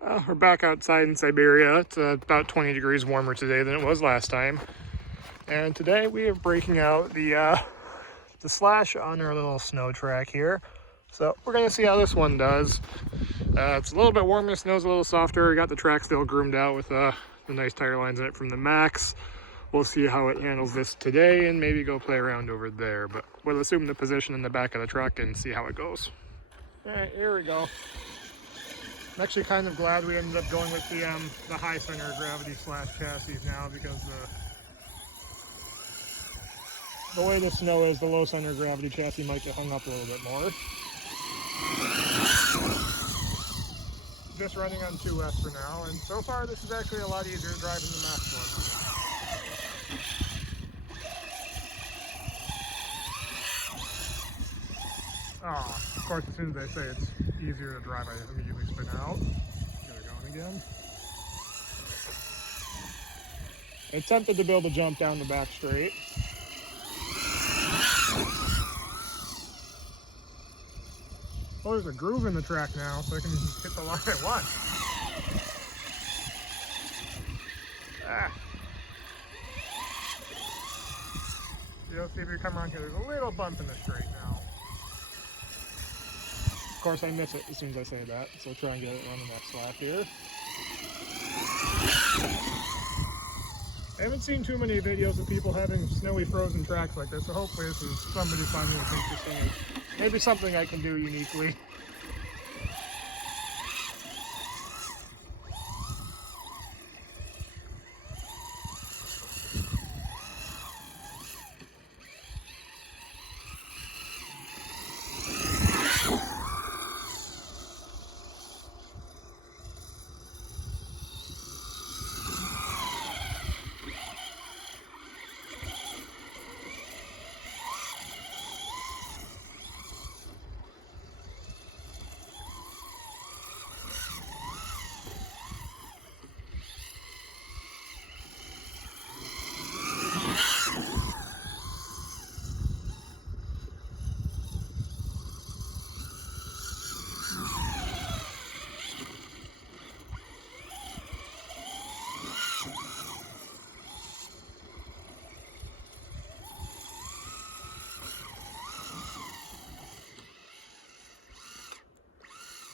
We're back outside in Siberia. It's about 20 degrees warmer today than it was last time. And today we are breaking out the slash on our little snow track here. So we're gonna see how this one does. It's a little bit warmer, the snow's a little softer. We got the track still groomed out with the nice tire lines in it from the Maxx. We'll see how it handles this today and maybe go play around over there. But we'll assume the position in the back of the truck and see how it goes. All right, here we go. I'm actually kind of glad we ended up going with the high center of gravity slash chassis now, because the way the snow is, the low center of gravity chassis might get hung up a little bit more. Just running on 2S for now, and so far this is actually a lot easier to drive than the Maxx one. Oh, of course, as soon as I say it's easier to drive, I immediately spin out. Get it going again. I attempted to build a jump down the back straight. Oh, there's a groove in the track now, so I can hit the line at once. Ah. You'll see if you come around here, there's a little bump in the straight now. Of course, I miss it as soon as I say that, so I'll try and get it on the next lap here. I haven't seen too many videos of people having snowy frozen tracks like this, so hopefully this is somebody finding this interesting. Maybe something I can do uniquely.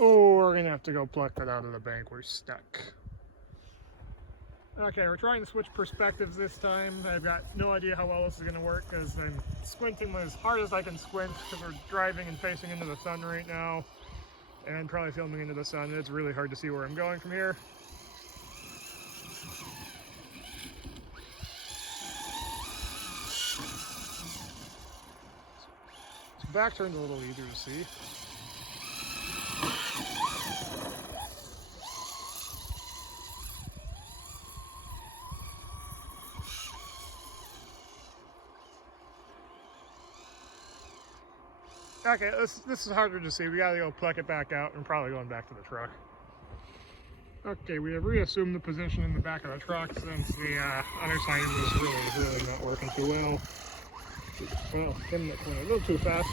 Oh, we're gonna have to go pluck that out of the bank. We're stuck. Okay, we're trying to switch perspectives this time. I've got no idea how well this is gonna work, because I'm squinting as hard as I can squint, because we're driving and facing into the sun right now, and probably filming into the sun. It's really hard to see where I'm going from here. So back turn's a little easier to see. Okay, this is harder to see. We gotta go pluck it back out and probably going back to the truck. Okay, we have reassumed the position in the back of the truck since the other side was really not working too well. Well, getting that corner a little too fast.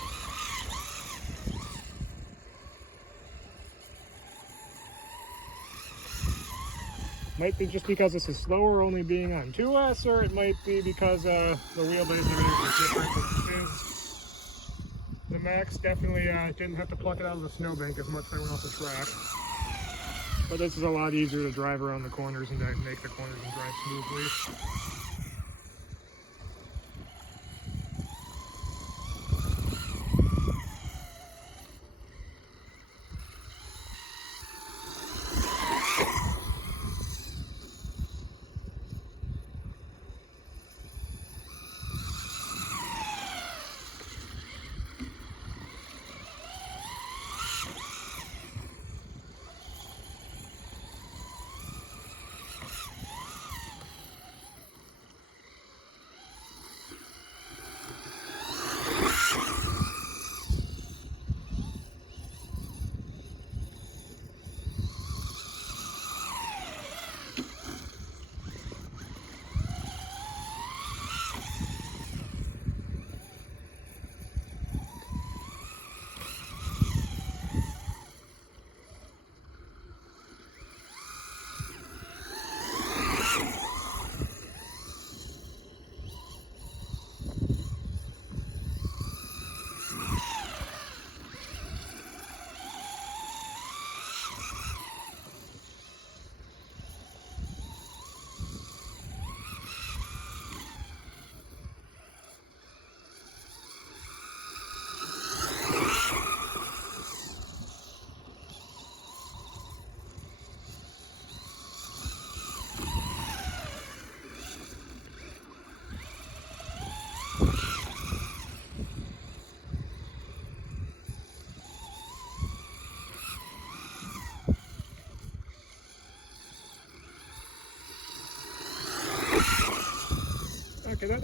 Might be just because this is slower, only being on 2S, or it might be because the wheelbase is different. The Maxx definitely didn't have to pluck it out of the snowbank as much as I went off the track. But this is a lot easier to drive around the corners and to make the corners and drive smoothly.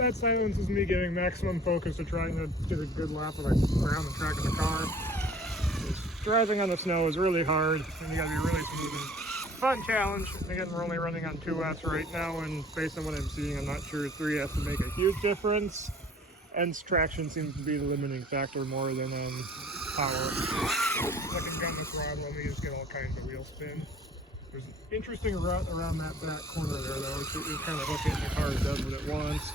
that silence is me getting maximum focus to trying to get a good lap of the ground and track of the car. Driving on the snow is really hard, and you gotta be really smooth. Fun challenge. Again, we're only running on 2S right now, and based on what I'm seeing, I'm not sure 3S would make a huge difference. And traction seems to be the limiting factor more than power. Second gun this rod, let me just get all kinds of wheel spin. There's an interesting route around that back corner there, though. It's kind of hooking the car, it does what it wants.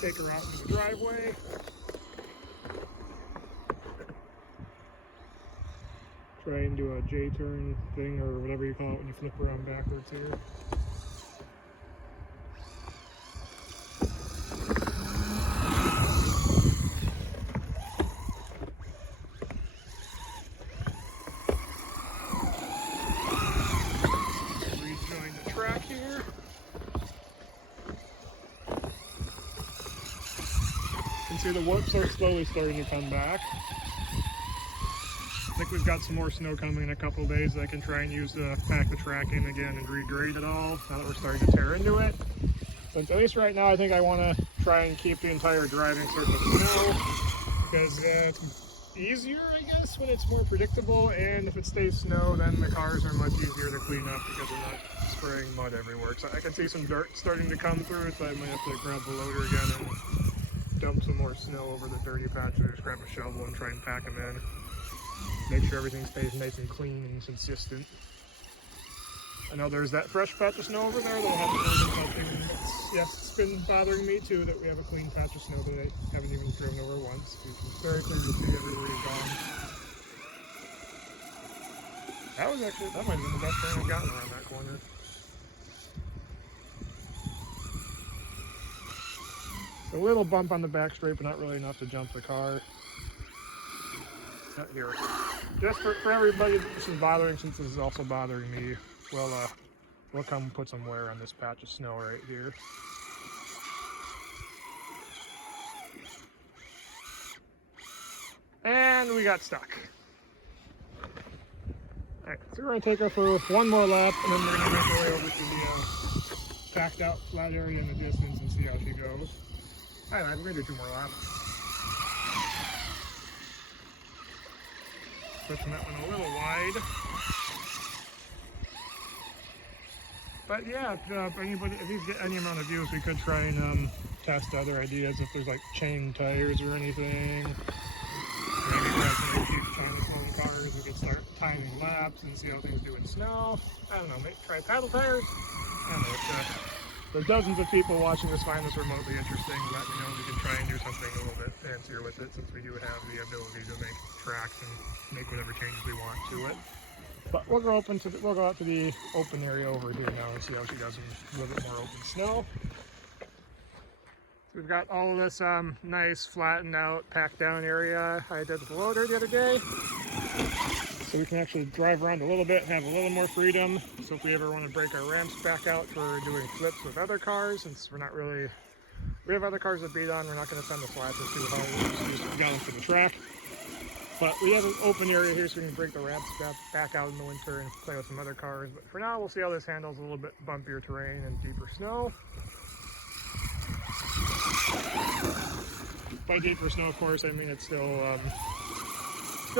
Take her out into the driveway. Try and do a J-turn thing, or whatever you call it when you flip around backwards here. Rejoin the track here. You can see the whoops are slowly starting to come back. I think we've got some more snow coming in a couple of days that I can try and use to pack the track in again and regrade it all now that we're starting to tear into it. Since at least right now I think I want to try and keep the entire driving surface snow because it's easier, I guess, when it's more predictable, and if it stays snow then the cars are much easier to clean up because we're not spraying mud everywhere. So I can see some dirt starting to come through, so I might have to grab the loader again and dump some more snow over the dirty patches, or just grab a shovel and try and pack them in. Make sure everything stays nice and clean and consistent. I know there's that fresh patch of snow over there that I haven't really been touching. Yes, it's been bothering me too that we have a clean patch of snow that I haven't even driven over once. It's very clear to see everywhere you've gone. That might have been the best turn I've gotten around that corner. A little bump on the back straight, but not really enough to jump the car. Not here. Just for everybody that this is bothering, since this is also bothering me, we'll come put some wear on this patch of snow right here. And we got stuck. Alright, so we're going to take her for one more lap, and then we're going to make our way over to the packed out flat area in the distance and see how she goes. Alright, we're going to do 2 more laps. Pushing that one a little wide. But yeah, if these get any amount of views, we could try and test other ideas if there's like chain tires or anything. Maybe grab some cheap China foam cars, we could start timing laps and see how things do in snow. I don't know, maybe try paddle tires? I don't know, for dozens of people watching this find this remotely interesting, let me know if we can try and do something a little bit fancier with it, since we do have the ability to make tracks and make whatever changes we want to it. But we'll go out to the open area over here now and see how she does in a little bit more open snow. So we've got all of this nice flattened out, packed down area I did with the loader the other day. So we can actually drive around a little bit and have a little more freedom. So if we ever want to break our ramps back out for doing flips with other cars, since we have other cars to beat on, we're not going to send the slashes too hard, just got them for the track. But we have an open area here so we can break the ramps back out in the winter and play with some other cars. But for now, we'll see how this handles a little bit bumpier terrain and deeper snow. By deeper snow, of course, I mean it's still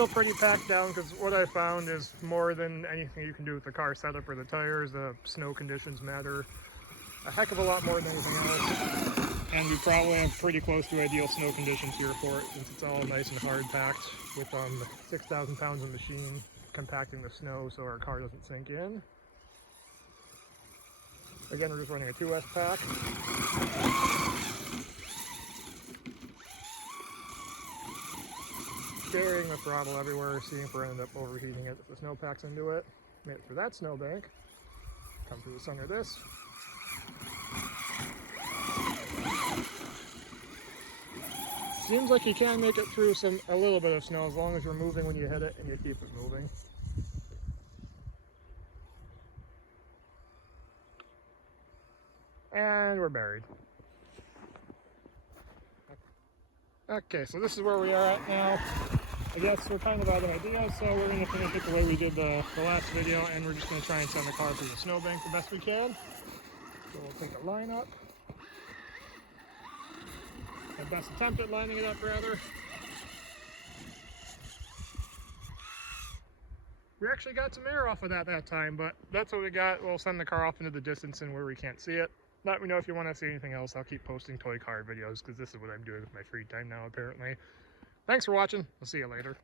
pretty packed down, because what I found is more than anything you can do with the car setup or the tires, the snow conditions matter a heck of a lot more than anything else. And we probably have pretty close to ideal snow conditions here for it, since it's all nice and hard packed with 6,000 pounds of machine compacting the snow so our car doesn't sink in. Again, we're just running a 2S pack. Steering the throttle everywhere, seeing if we're end up overheating it if the snow packs into it. Made it through that snowbank. Come through the center of this. Seems like you can make it through a little bit of snow as long as you're moving when you hit it and you keep it moving. And we're buried. Okay, so this is where we are at now. I guess we're kind of out of ideas, so we're going to finish it the way we did the last video, and we're just going to try and send the car through the snowbank the best we can. So we'll take a line up. My best attempt at lining it up, rather. We actually got some air off of that time, but that's what we got. We'll send the car off into the distance and where we can't see it. Let me know if you want to see anything else. I'll keep posting toy car videos because this is what I'm doing with my free time now, apparently. Thanks for watching. I'll see you later.